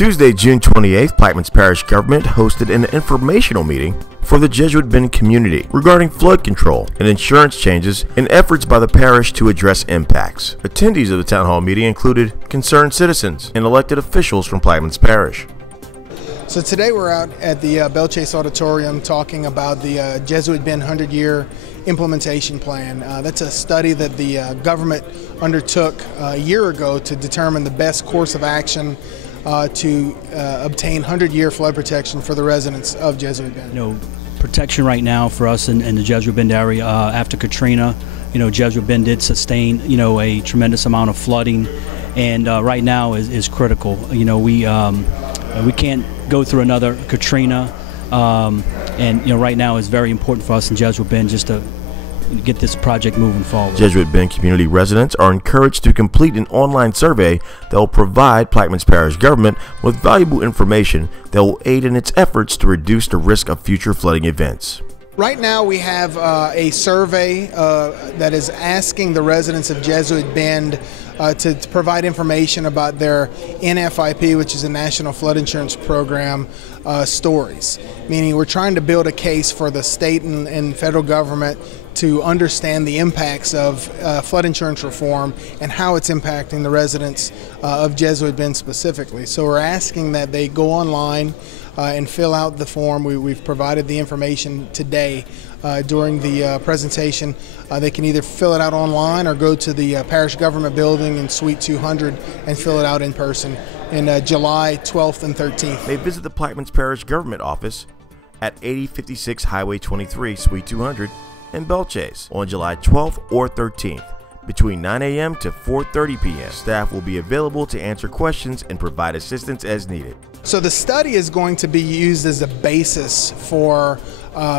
Tuesday, June 28th, Plaquemines Parish government hosted an informational meeting for the Jesuit Bend community regarding flood control and insurance changes and efforts by the parish to address impacts. Attendees of the town hall meeting included concerned citizens and elected officials from Plaquemines Parish. So today we're out at the Belle Chasse Auditorium talking about the Jesuit Bend 100-year implementation plan. That's a study that the government undertook a year ago to determine the best course of action to obtain 100-year flood protection for the residents of Jesuit Bend. Protection right now for us in the Jesuit Bend area after Katrina. Jesuit Bend did sustain a tremendous amount of flooding, and right now is critical. We can't go through another Katrina, and right now is very important for us in Jesuit Bend just to get this project moving forward. Jesuit Bend community residents are encouraged to complete an online survey that will provide Plaquemines Parish government with valuable information that will aid in its efforts to reduce the risk of future flooding events. Right now we have a survey that is asking the residents of Jesuit Bend to provide information about their NFIP, which is a National Flood Insurance Program, stories. Meaning we're trying to build a case for the state and federal government to understand the impacts of flood insurance reform and how it's impacting the residents of Jesuit Bend specifically. So we're asking that they go online and fill out the form. We've provided the information today during the presentation. They can either fill it out online or go to the parish government building in Suite 200 and fill it out in person in July 12th and 13th. They visit the Plaquemines Parish government office at 8056 Highway 23, Suite 200 in Belle Chasse on July 12th or 13th. Between 9 a.m. to 4:30 p.m. Staff will be available to answer questions and provide assistance as needed. So the study is going to be used as a basis for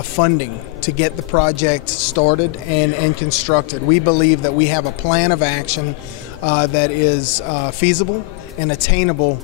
funding to get the project started and constructed. We believe that we have a plan of action that is feasible and attainable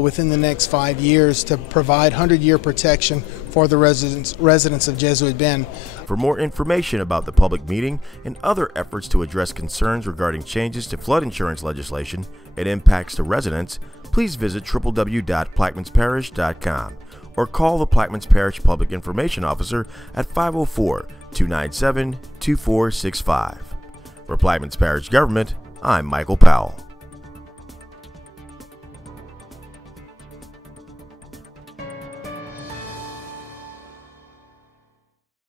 within the next 5 years to provide 100-year protection for the residents of Jesuit Bend. For more information about the public meeting and other efforts to address concerns regarding changes to flood insurance legislation and impacts to residents, please visit www.plaqueminesparish.com or call the Plaquemines Parish Public Information Officer at 504-297-2465. For Plaquemines Parish Government, I'm Michael Powell.